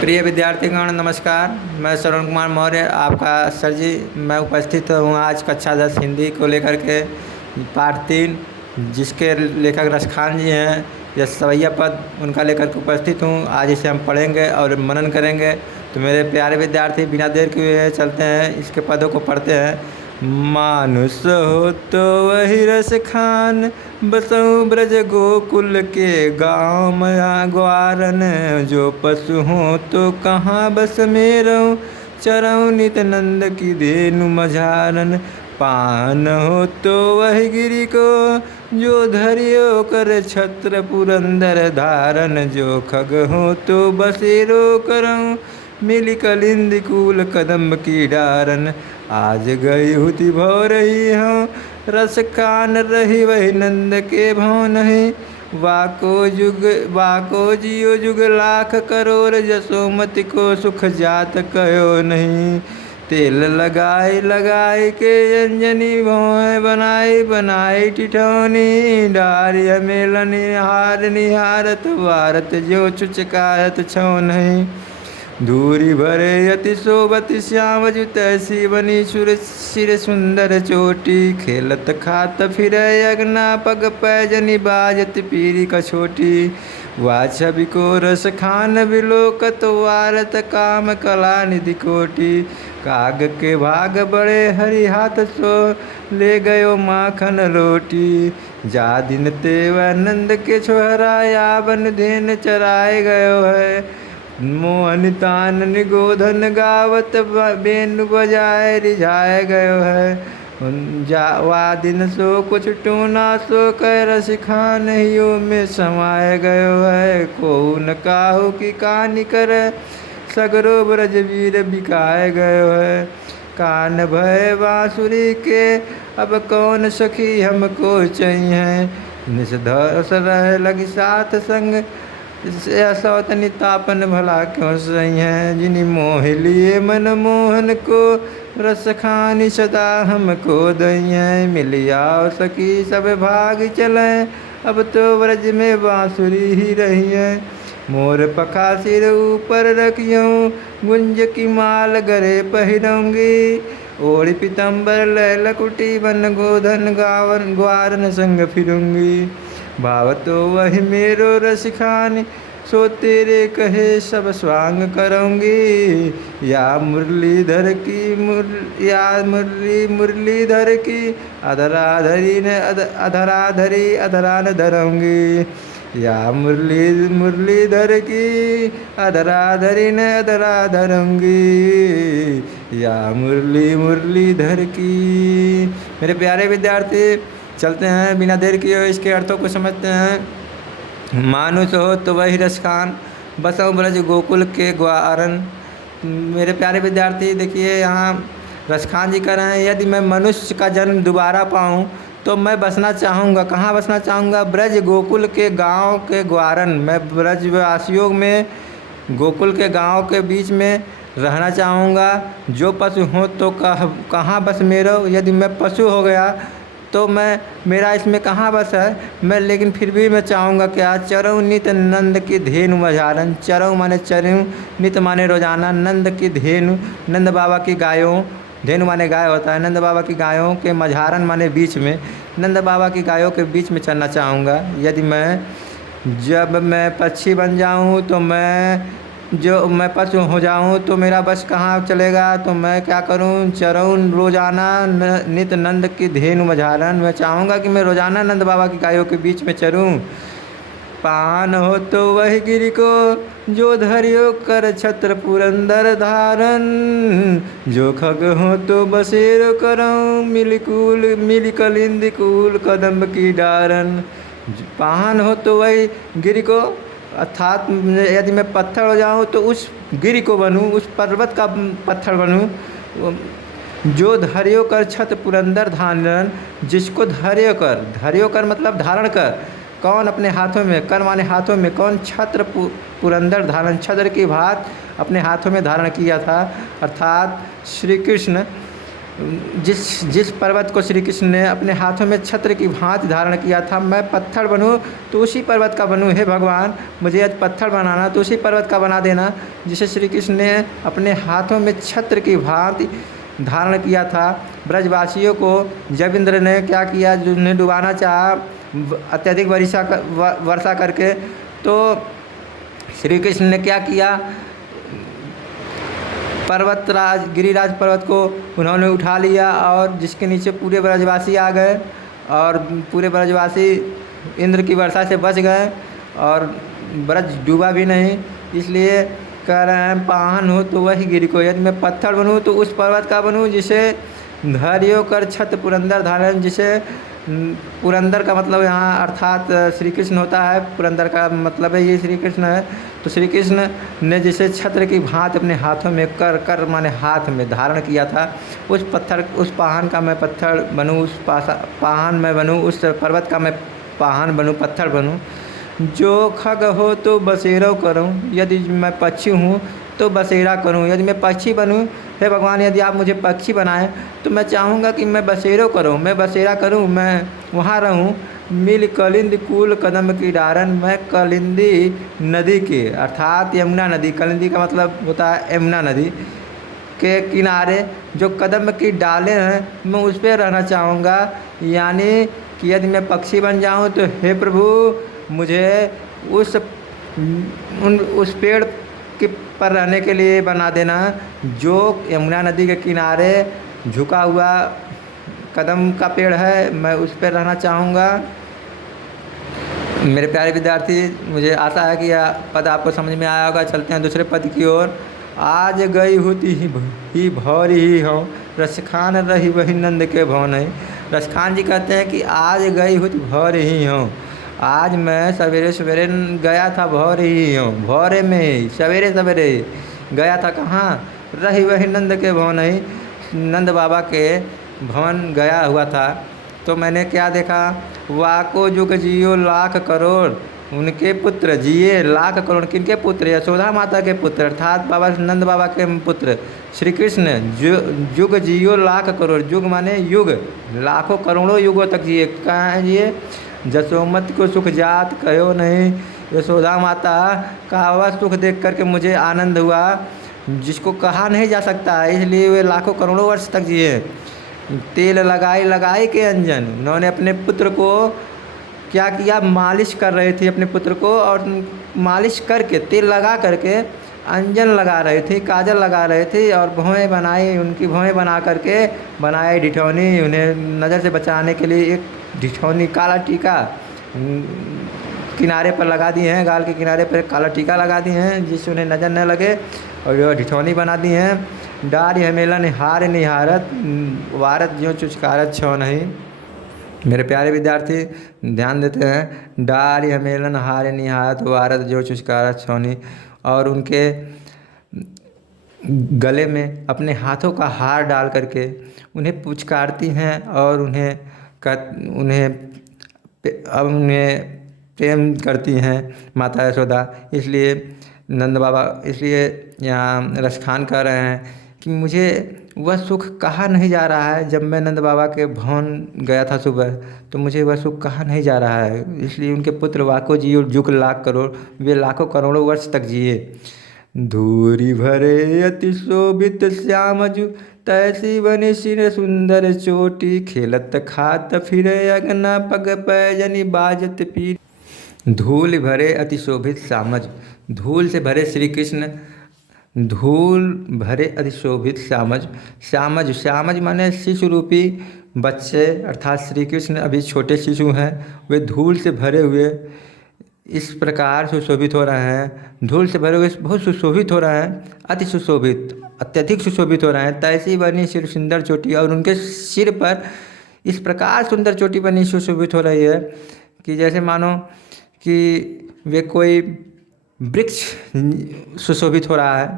प्रिय विद्यार्थीगण नमस्कार। मैं श्रवण कुमार मौर्य आपका सर जी मैं उपस्थित हूँ आज कक्षा 10 हिंदी को लेकर के पाठ 3 जिसके लेखक रसखान जी हैं। यह सवैया पद उनका लेकर के उपस्थित हूँ। आज इसे हम पढ़ेंगे और मनन करेंगे। तो मेरे प्यारे विद्यार्थी बिना देर किए चलते हैं, इसके पदों को पढ़ते हैं। मानुष हो तो वही रस खान, बसऊँ ब्रज गोकुल के गाँव मया ग्वारन। जो पशु हो तो कहाँ बस मेरऊँ, चरऊँ नित नंद की धेनु मझारन। पान हो तो वही गिरि को, जो धरियो कर छत्र पुरंदर धारन। जो खग हो तो बसेरो करऊँ, मिली कलिंद कूल कदम्ब की डारन। आज गई हुति भव रही हूँ, रस खान रही वही नंद के भव नहीं। वाको जियो जुग लाख करोड़, जसोमति को सुख जात कहो नहीं। तेल लगाई लगाई के अंजनी भौं, बनाई बनाई टिठौनी। डारिय मेल निहारत वारत, जो चुचकायत छौ नहीं। धूरी भरे अति शोभत श्याम जु, तैसी बनी सुर सिर सुंदर चोटी। खेलत खात फिरै अगना, पग पैजनि बाजत पीरी कछोटी। वा छवि को रस खान बिलोकत, वारत काम कला निधि कोटि। काग के भाग बड़े हरि हाथ, सो ले गयो माखन रोटी। जा दिन तेव नंद के छोहरा, यावन धेन चराए गयो है। मोहन तान निगोधन गावत, बेनु बजाए रिझाए गयो है। वा दिन सो कुछ टूना, सो कह रस खान हियो में समाये गयो है। को न काहू की कहानी कर, सगरो ब्रज वीर बिकाए गयो है। कान भय बांसुरी के, अब कौन सखी हमको चाहिए। निषधस रह लगी साथ संग, सौतनी तापन भला क्यों सही है। जिनी मोह लिए मन मोहन को, रस खानी सदा हमको दई। मिलियाओ सखी सब भाग चले, अब तो व्रज में बांसुरी ही रही है। मोर पखा सिर ऊपर रखियों, गुंज की माल गरे पहिरूंगी। ओढ़ पीतम्बर लैल कुटी, बन गोधन गावन ग्वारन संग फिरूंगी। भाव तो वही मेरो रस खानी, सो तेरे कहे सब स्वांग करूँगी। या मुरलीधर की या मुरलीधर की, अधराधरी ने अधराधरी अधरान धरूँगी। या मुरलीधर की, अधराधरी ने अधरा धरूँगी। या मुरलीधर की। मेरे प्यारे विद्यार्थी चलते हैं, बिना देर किए इसके अर्थों को समझते हैं। मानुष हो तो वही रस खान, बसऊँ ब्रज गोकुल के ग्वारन। मेरे प्यारे विद्यार्थी देखिए यहाँ रसखान जी कह रहे हैं, यदि मैं मनुष्य का जन्म दोबारा पाऊँ तो मैं बसना चाहूँगा। कहाँ बसना चाहूँगा? ब्रज गोकुल के गांव के ग्वारन। मैं ब्रजवासियों में गोकुल के गांव के बीच में रहना चाहूँगा। जो पशु हो तो कहाँ बस मेरा। यदि मैं पशु हो गया तो मेरा इसमें कहाँ बस है। मैं लेकिन फिर भी मैं चाहूँगा क्या, चरऊँ नित नंद की धेनु मझारन। चरऊँ माने चरऊँ, नित माने रोजाना, नंद की धेनु नंद बाबा की गायों, धेनु माने गाय होता है। नंद बाबा की गायों के मझारन माने बीच में, नंद बाबा की गायों के बीच में चलना चाहूँगा। यदि जब मैं पक्षी बन जाऊँ तो मैं पशु हो जाऊँ तो मेरा बस कहाँ चलेगा। तो मैं क्या करूँ, चरऊँ रोजाना नित नंद की धेनु मझारन। मैं चाहूँगा कि मैं रोजाना नंद बाबा की गायों के बीच में चरूँ। पान हो तो वही गिरि को, जो धरियो कर छत्र पुरंदर धारन। जो खग हो तो बसेरो करऊँ, मिली कलिंद कूल कदम्ब की डारन। पान हो तो वही गिरि को, अर्थात यदि मैं पत्थर हो जाऊँ तो उस गिरि को बनूँ, उस पर्वत का पत्थर बनूँ। जो धरियो कर छत्र पुरंदर धारन, जिसको धरियो कर मतलब धारण कर। कौन अपने हाथों में, कर माने हाथों में, कौन छत्र पुरंदर धारण, छत्र की भात अपने हाथों में धारण किया था। अर्थात श्री कृष्ण जिस जिस पर्वत को श्री कृष्ण ने अपने हाथों में छत्र की भांति धारण किया था, मैं पत्थर बनूं तो उसी पर्वत का बनूं। हे भगवान, मुझे यदि पत्थर बनाना तो उसी पर्वत का बना देना जिसे श्री कृष्ण ने अपने हाथों में छत्र की भांति धारण किया था। ब्रजवासियों को जब इंद्र ने क्या किया, जो उन्हें डुबाना चाहा अत्यधिक वर्षा करके, तो श्री कृष्ण ने क्या किया, गिरिराज पर्वत को उन्होंने उठा लिया और जिसके नीचे पूरे ब्रजवासी आ गए और पूरे ब्रजवासी इंद्र की वर्षा से बच गए और ब्रज डूबा भी नहीं। इसलिए कह रहे हैं, पाहन हो तो वही गिरि को, यदि मैं पत्थर बनूं तो उस पर्वत का बनूं जिसे धैर्यो कर छत पुरंदर धारण, जिसे पुरंदर का मतलब यहाँ अर्थात श्री कृष्ण होता है, पुरंदर का मतलब है ये श्री कृष्ण है। तो श्री कृष्ण ने जिसे छत्र की भांति अपने हाथों में कर माने हाथ में धारण किया था, उस पाहन का मैं पत्थर बनूँ, उस पाहन में बनूँ, उस पर्वत का मैं पाहन बनूँ, पत्थर बनूँ। जो खग हो तो बसेरो करूँ, यदि मैं पक्षी हूँ तो बसेरा करूँ। यदि मैं पक्षी बनूँ, हे भगवान, यदि आप मुझे पक्षी बनाएं तो मैं चाहूँगा कि मैं बसेरो करूँ, मैं बसेरा करूँ, मैं वहाँ रहूँ। मिल कलिंद कूल कदम की डारन, मैं कलिंदी नदी के अर्थात यमुना नदी, कलिंदी का मतलब होता है यमुना नदी के किनारे जो कदम की डालें हैं, मैं उस पर रहना चाहूँगा। यानी कि यदि मैं पक्षी बन जाऊँ तो हे प्रभु, मुझे उस पेड़ के पर रहने के लिए बना देना जो यमुना नदी के किनारे झुका हुआ कदम का पेड़ है, मैं उस पर रहना चाहूँगा। मेरे प्यारे विद्यार्थी, मुझे आशा है कि यह पद आपको समझ में आया होगा। चलते हैं दूसरे पद की ओर। आज गई होती ही भौरी ही हो, रसखान रही वही नंद के भवन है। रसखान जी कहते हैं कि आज गई होती भौरी ही हो, आज मैं सवेरे सवेरे गया था भौरे ही हूँ, भौरे में ही सवेरे सवेरे गया था। कहाँ? रही वही नंद के भवन ही, नंद बाबा के भवन गया हुआ था। तो मैंने क्या देखा, वाको जुग जियो लाख करोड़, उनके पुत्र जिए लाख करोड़। किनके पुत्र? यशोदा माता के पुत्र अर्थात बाबा नंद बाबा के पुत्र श्री कृष्ण। जुग जियो लाख करोड़, जुग माने युग, लाखों करोड़ों युगों तक जिए। कहाँ है जिए? जसोमत को सुख जात कहो नहीं, यशोदा माता का वह सुख देख करके मुझे आनंद हुआ जिसको कहा नहीं जा सकता है, इसलिए वे लाखों करोड़ों वर्ष तक जिए। तेल लगाई के अंजन, उन्होंने अपने पुत्र को क्या किया, मालिश कर रहे थे अपने पुत्र को, और मालिश करके तेल लगा करके अंजन लगा रहे थे, काजल लगा रहे थे और भौएँ बनाई, उनकी भौएँ बना करके बनाए डिठौनी। उन्हें नज़र से बचाने के लिए एक डिठौनी काला टीका किनारे पर लगा दिए हैं, गाल के किनारे पर काला टीका लगा दिए हैं जिससे उन्हें नज़र न लगे, और जो डिठौनी बना दी हैं। डार हमेलन हार निहारत, वारत ज्यों चुचकारत छो नहीं। मेरे प्यारे विद्यार्थी ध्यान देते हैं, डार हमेलन हार निहारत वारत ज्यों चुचकारत छो नहीं। और उनके गले में अपने हाथों का हार डाल करके उन्हें पुचकारती हैं और उन्हें प्रेम करती हैं माता यशोदा। इसलिए नंद बाबा, इसलिए यहाँ रसखान कह रहे हैं कि मुझे वह सुख कहा नहीं जा रहा है। जब मैं नंद बाबा के भवन गया था सुबह, तो मुझे वह सुख कहा नहीं जा रहा है। इसलिए उनके पुत्र वाको जियो जुग लाख करोड़, वे लाखों करोड़ों वर्ष तक जिए। धूरी भरे अति शोभित श्याम जु, तैसी बनी सिर सुंदर चोटी, खेलत खात फिरे अगना पग पैजनी बाजत पीर। धूल भरे अति शोभित श्यामज, धूल से भरे श्री कृष्ण, धूल भरे अति शोभित श्यामज। श्यामज माने शिशु रूपी बच्चे, अर्थात श्री कृष्ण अभी छोटे शिशु हैं, वे धूल से भरे हुए इस प्रकार सुशोभित हो रहे हैं। धूल से भरे हुए बहुत सुशोभित हो रहे हैं, अति सुशोभित, अत्यधिक सुशोभित हो रहे हैं। तैसी बनी सिर सुंदर चोटी, और उनके सिर पर इस प्रकार सुंदर चोटी बनी सुशोभित हो रही है कि जैसे मानो कि वे कोई वृक्ष सुशोभित हो रहा है।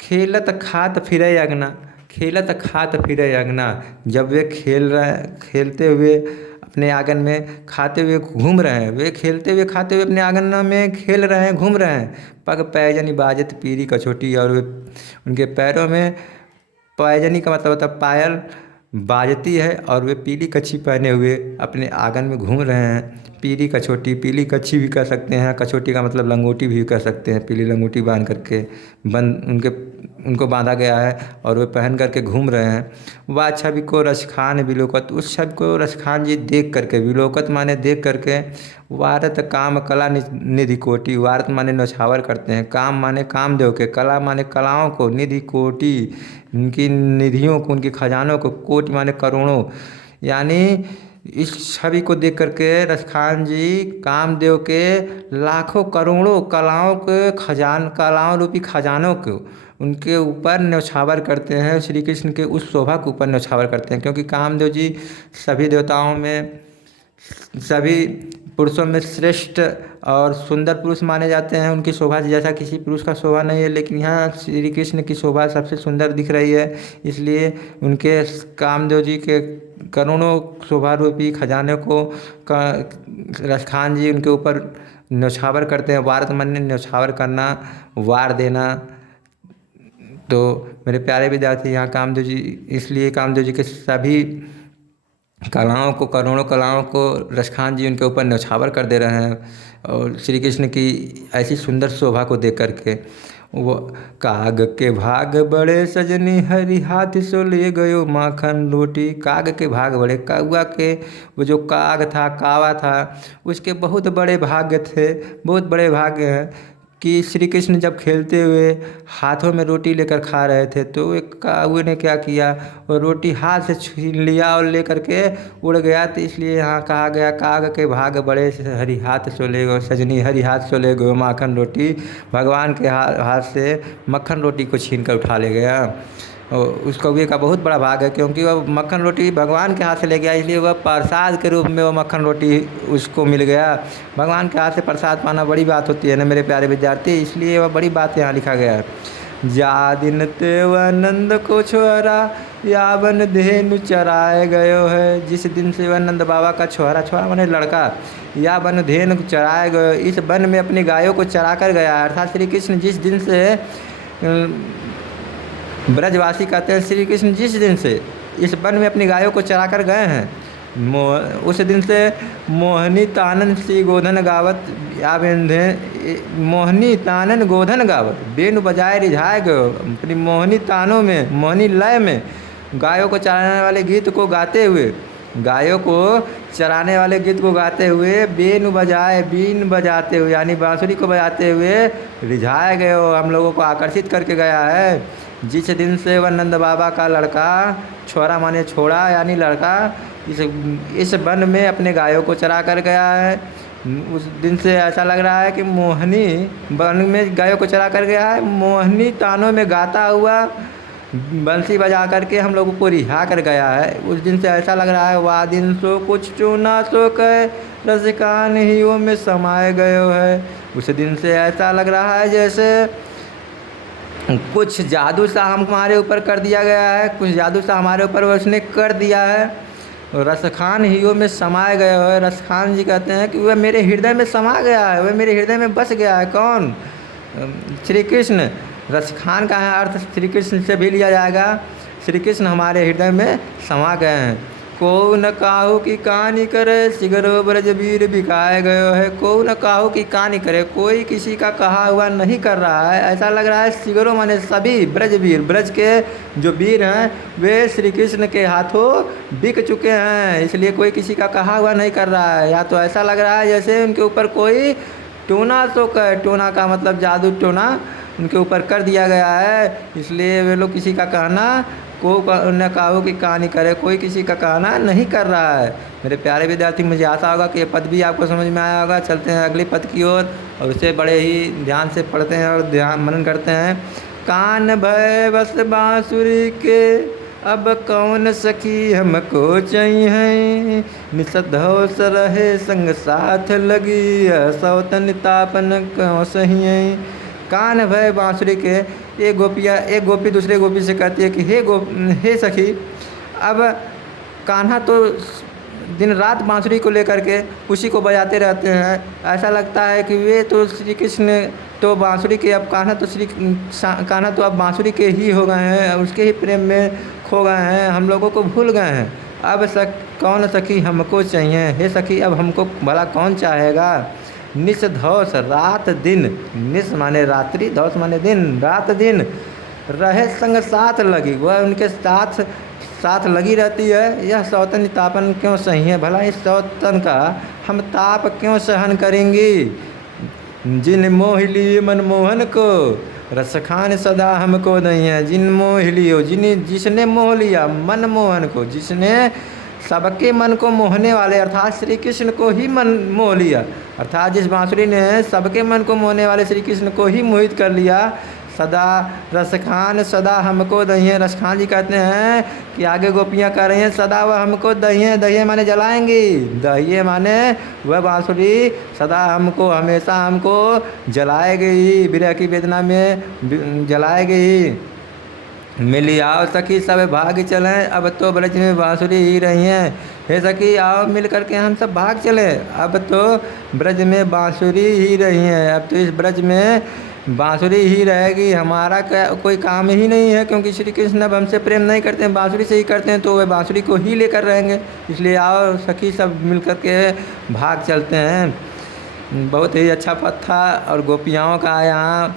खेलत खात फिरे अगना, खेलत खात फिरे अगना, जब वे खेलते हुए अपने आंगन में खाते हुए घूम रहे हैं, वे खेलते हुए खाते हुए अपने आंगन में खेल रहे हैं, घूम रहे हैं। पग पैजनी बाजत पीरी कछोटी, और वे उनके पैरों में पैजनी का मतलब होता है पायल बाजती है, और वे पीली कच्छी पहने हुए अपने आंगन में घूम रहे हैं। पीली कछोटी, पीली कच्छी भी कह सकते हैं, कछोटी का मतलब लंगोटी भी कह सकते हैं। पीली लंगोटी बांध करके उनको बांधा गया है और वे पहन करके घूम रहे हैं। वह छवि को रसखान विलोकत, उस छवि को रसखान जी देख करके, विलोकत माने देख करके, वारत काम कला निधि कोटि, वारत माने न्यौछावर करते हैं, काम माने कामदेव के, कला माने कलाओं को, निधि कोटि उनकी निधियों को, उनके खजानों को, कोटि माने करोड़ों। यानी इस छवि को देख करके रसखान जी कामदेव के लाखों करोड़ों कलाओं रूपी खजानों को उनके ऊपर न्यौछावर करते हैं। श्री कृष्ण के उस शोभा के ऊपर न्यौछावर करते हैं, क्योंकि कामदेव जी सभी देवताओं में, सभी पुरुषों में श्रेष्ठ और सुंदर पुरुष माने जाते हैं। उनकी शोभा जैसा किसी पुरुष का शोभा नहीं है, लेकिन यहाँ श्री कृष्ण की शोभा सबसे सुंदर दिख रही है। इसलिए उनके कामदेव जी के करोड़ों शोभा रूपी खजाने को रसखान जी उनके ऊपर न्यौछावर करते हैं। वार माने न्यौछावर करना, वार देना। तो मेरे प्यारे विद्यार्थी, यहाँ कामदेव जी, इसलिए कामदेव जी के सभी कलाओं को, करोड़ों कलाओं को रसखान जी उनके ऊपर न्यौछावर कर दे रहे हैं। और श्री कृष्ण की ऐसी सुंदर शोभा को देख करके वो काग के भाग बड़े सजनी हरि हाथ सो ले गयो माखन रोटी। काग के भाग बड़े, कौआ के वो जो काग था, कावा था, उसके बहुत बड़े भाग्य थे, बहुत बड़े भाग्य हैं कि श्री कृष्ण जब खेलते हुए हाथों में रोटी लेकर खा रहे थे, तो एक कौवे ने क्या किया, और रोटी हाथ से छीन लिया और लेकर के उड़ गया। तो इसलिए यहाँ कहा गया काग के भाग बड़े हरि हाथ सो ले गो सजनी हरि हाथ सो ले गो माखन रोटी। भगवान के हाथ से मक्खन रोटी को छीन कर उठा ले गया। और उस कौवे का बहुत बड़ा भाग है, क्योंकि वह मक्खन रोटी भगवान के हाथ से ले गया, इसलिए वह प्रसाद के रूप में वो मक्खन रोटी उसको मिल गया। भगवान के हाथ से प्रसाद पाना बड़ी बात होती है ना मेरे प्यारे विद्यार्थी, इसलिए वह बड़ी बात यहाँ लिखा गया है। जा दिन तेव नंद को छोरा या वन धेनु चराए गयो है। जिस दिन से वह नंद बाबा का छोरा, छोरा माने लड़का, या वन धेनु चराए गयो, इस वन में अपनी गायों को चरा कर गया। अर्थात श्री कृष्ण जिस दिन से, ब्रजवासी कहते हैं श्री कृष्ण जिस दिन से इस वन में अपनी गायों को चरा कर गए हैं, उस दिन से मोहनी तानन सी गोधन गावत या बेंधे, मोहनी तानन गोधन गावत, बेनु बजाए रिझाए गयो। अपनी मोहनी तानों में, मोहनी लय में गायों को चराने वाले गीत को गाते हुए, गायों को चराने वाले गीत को गाते हुए, बेनु बजाए, बीन बजाते हुए यानी बांसुरी को बजाते हुए रिझाए गए, हम लोगों को आकर्षित करके गया है। जिस दिन से वह नंद बाबा का लड़का, छोरा माने छोड़ा यानी लड़का, इस वन में अपने गायों को चरा कर गया है, उस दिन से ऐसा लग रहा है कि मोहनी वन में गायों को चरा कर गया है, मोहनी तानों में गाता हुआ बंसी बजा करके हम लोगों को रिहा कर गया है। उस दिन से ऐसा लग रहा है वाह दिन सो कुछ चूना सो कहे रसिकान ही वो में समाये गयो है। उस दिन से ऐसा लग रहा है जैसे कुछ जादू सा हमारे ऊपर कर दिया गया है, कुछ जादू सा हमारे ऊपर उसने कर दिया है। रसखान हियो में समाये गए है। रसखान जी कहते हैं कि वह मेरे हृदय में समा गया है, वह मेरे हृदय में बस गया है। कौन? श्री कृष्ण। रसखान का है अर्थ श्री कृष्ण से भी लिया जाएगा। श्री कृष्ण हमारे हृदय में समा गए हैं। को न काहू की कहानी करे सिगरो ब्रजवीर बिकाए गयो है। को न काहू की कहानी करे, कोई किसी का कहा हुआ नहीं कर रहा है। ऐसा लग रहा है सिगरो माने सभी ब्रजवीर, ब्रज के जो वीर हैं वे श्री कृष्ण के हाथों बिक चुके हैं, इसलिए कोई किसी का कहा हुआ नहीं कर रहा है। या तो ऐसा लग रहा है जैसे उनके ऊपर कोई टोना तो कर, टोना का मतलब जादू टोना उनके ऊपर कर दिया गया है, इसलिए वे लोग किसी का कहना को न काहू की कहानी करे, कोई किसी का कहना नहीं कर रहा है। मेरे प्यारे विद्यार्थी, मुझे आशा होगा कि ये पद भी आपको समझ में आया होगा। चलते हैं अगले पद की ओर और उसे बड़े ही ध्यान से पढ़ते हैं और ध्यान मनन करते हैं। कान भय बस बांसुरी के अब कौन सखी हमको चाहिए, निसधौ सरहे संग साथ लगी सौतन तापन क्यों सही। कान भय बांसुरी के, एक गोपी दूसरे गोपी से कहती है कि हे सखी, अब कान्हा तो दिन रात बांसुरी को लेकर के उसी को बजाते रहते हैं। ऐसा लगता है कि वे तो श्री कृष्ण तो बांसुरी के अब कान्हा तो अब बांसुरी के ही हो गए हैं, उसके ही प्रेम में खो गए हैं, हम लोगों को भूल गए हैं। अब कौन सखी हमको चाहिए, हे सखी अब हमको भला कौन चाहेगा। निस धौस रात दिन, निस माने रात्रि, धौस माने दिन, रात दिन रहे संग साथ लगी, वह उनके साथ लगी रहती है। यह सौतन तापन क्यों सही है, भला इस सौतन का हम ताप क्यों सहन करेंगी। जिन मोह लिए मनमोहन को, रसखान सदा हमको नहीं है। जिन मोह लियो, जिसने मोह लिया मनमोहन को, जिसने सबके मन को मोहने वाले अर्थात श्री कृष्ण को ही मन मोह लिया, अर्थात जिस बांसुरी ने सबके मन को मोहने वाले श्री कृष्ण को ही मोहित कर लिया। सदा रसखान सदा हमको दहिए, रसखान जी कहते हैं कि आगे गोपियाँ कह रही हैं सदा वह हमको दहिए, दहिए माने जलाएंगी, दहिए माने वह बांसुरी सदा हमको हमेशा हमको जलाएगी, विरह की वेदना में जलाएगी। मिली आओ सखी सब भाग चलें, अब तो ब्रज में बांसुरी ही रही हैं। हे सखी आओ मिल करके हम सब भाग चलें, अब तो ब्रज में बांसुरी ही रही हैं। अब तो इस ब्रज में बांसुरी ही रहेगी, हमारा कोई काम ही नहीं है, क्योंकि श्री कृष्ण अब हमसे प्रेम नहीं करते हैं, बांसुरी से ही करते हैं, तो वे बांसुरी को ही लेकर रहेंगे। इसलिए आओ सखी सब मिल करके भाग चलते हैं। बहुत ही अच्छा पद था। और गोपियाओं का यहाँ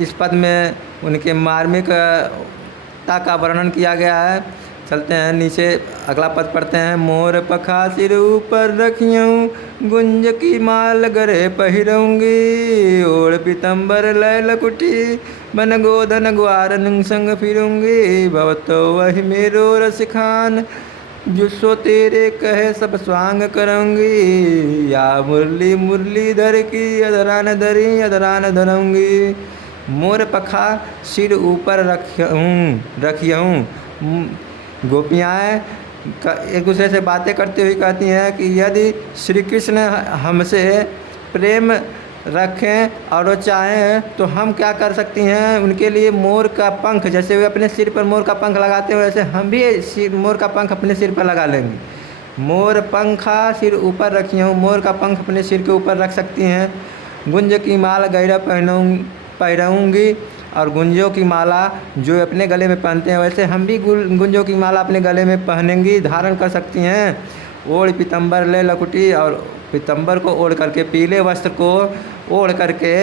इस पद में उनके मार्मिकता का वर्णन किया गया है। चलते हैं नीचे, अगला पद पढ़ते हैं। मोर पखा सिर ऊपर रखियूँ, गुंज की माल गरे पहिरूँगी, ओढ़ पीतम्बर लय लकुटी, बन गोधन ग्वारन संग फिरूँगी, भवतो वही मेरो रस खान, जुस्सो तेरे कहे सब स्वांग करूँगी, या मुरली मुरलीधर की अधरान धरी अधरान धरूँगी। मोर पखा सिर ऊपर रखियूँ। गोपियाँ एक दूसरे से बातें करते हुए कहती हैं कि यदि श्री कृष्ण हमसे प्रेम रखें और वो चाहें तो हम क्या कर सकती हैं। उनके लिए मोर का पंख, जैसे वे अपने सिर पर मोर का पंख लगाते हैं वैसे हम भी मोर का पंख अपने सिर पर लगा लेंगे। मोर पंखा सिर ऊपर रखी हूँ, मोर का पंख अपने सिर के ऊपर रख सकती हैं। गुंज की माला गहरा पहनाऊँगी, और गुंजों की माला जो अपने गले में पहनते हैं वैसे हम भी गुंजों की माला अपने गले में पहनेंगी, धारण कर सकती हैं। ओढ़ पीतम्बर ले लकुटी, और पीतम्बर को ओढ़ करके, पीले वस्त्र को ओढ़ करके,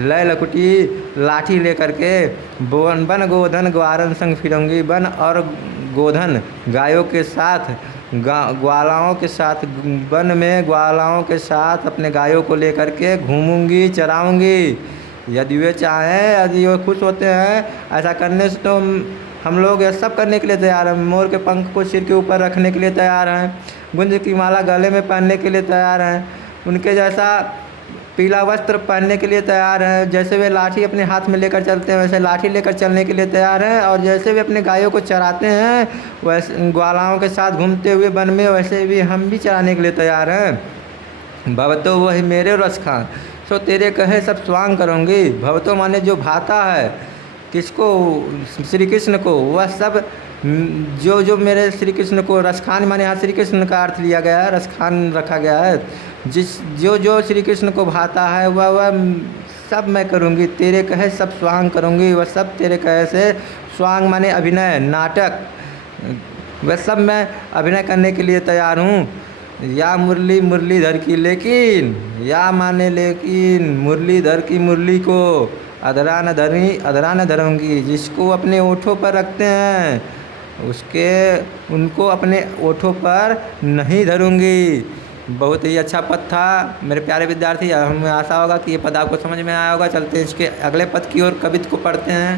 लय लकुटी लाठी ले करके, बन गोधन ग्वारन संग फिरूँगी। बन और गोधन गायों के साथ, ग्वालाओं के साथ, वन में ग्वालाओं के साथ अपने गायों को लेकर के घूमूंगी, चराऊंगी। यदि वे चाहें, यदि वो खुश होते हैं ऐसा करने से, तो हम लोग यह सब करने के लिए तैयार हैं। मोर के पंख को सिर के ऊपर रखने के लिए तैयार हैं, गुंज की माला गले में पहनने के लिए तैयार हैं, उनके जैसा पीला वस्त्र पहनने के लिए तैयार हैं। जैसे वे लाठी अपने हाथ में लेकर चलते हैं वैसे लाठी लेकर चलने के लिए तैयार हैं। और जैसे वे अपने गायों को चराते हैं वैसे ग्वालाओं के साथ घूमते हुए वन में, वैसे भी हम भी चराने के लिए तैयार हैं। भवतो वही मेरे रस खान, सो तेरे कहे सब स्वांग करूँगी। भवतो माने जो भाता है, किसको, श्री कृष्ण को, वह सब जो मेरे श्री कृष्ण को, रसखान माने यहाँ श्री कृष्ण का अर्थ लिया गया है, रसखान रखा गया है। जो श्री कृष्ण को भाता है वह सब मैं करूँगी, तेरे कहे सब स्वांग करूँगी, वह सब तेरे कहे से, स्वांग माने अभिनय, नाटक, वह सब मैं अभिनय करने के लिए तैयार हूँ। या मुरली मुरलीधर की, लेकिन या माने लेकिन, मुरलीधर की मुरली को अधरान धरूँगी, जिसको अपने ओठों पर रखते हैं उनको अपने ओठों पर नहीं धरूँगी। बहुत ही अच्छा पद था मेरे प्यारे विद्यार्थी। हमें आशा होगा कि ये पद आपको समझ में आया होगा। चलते हैं इसके अगले पद की ओर, कविता को पढ़ते हैं।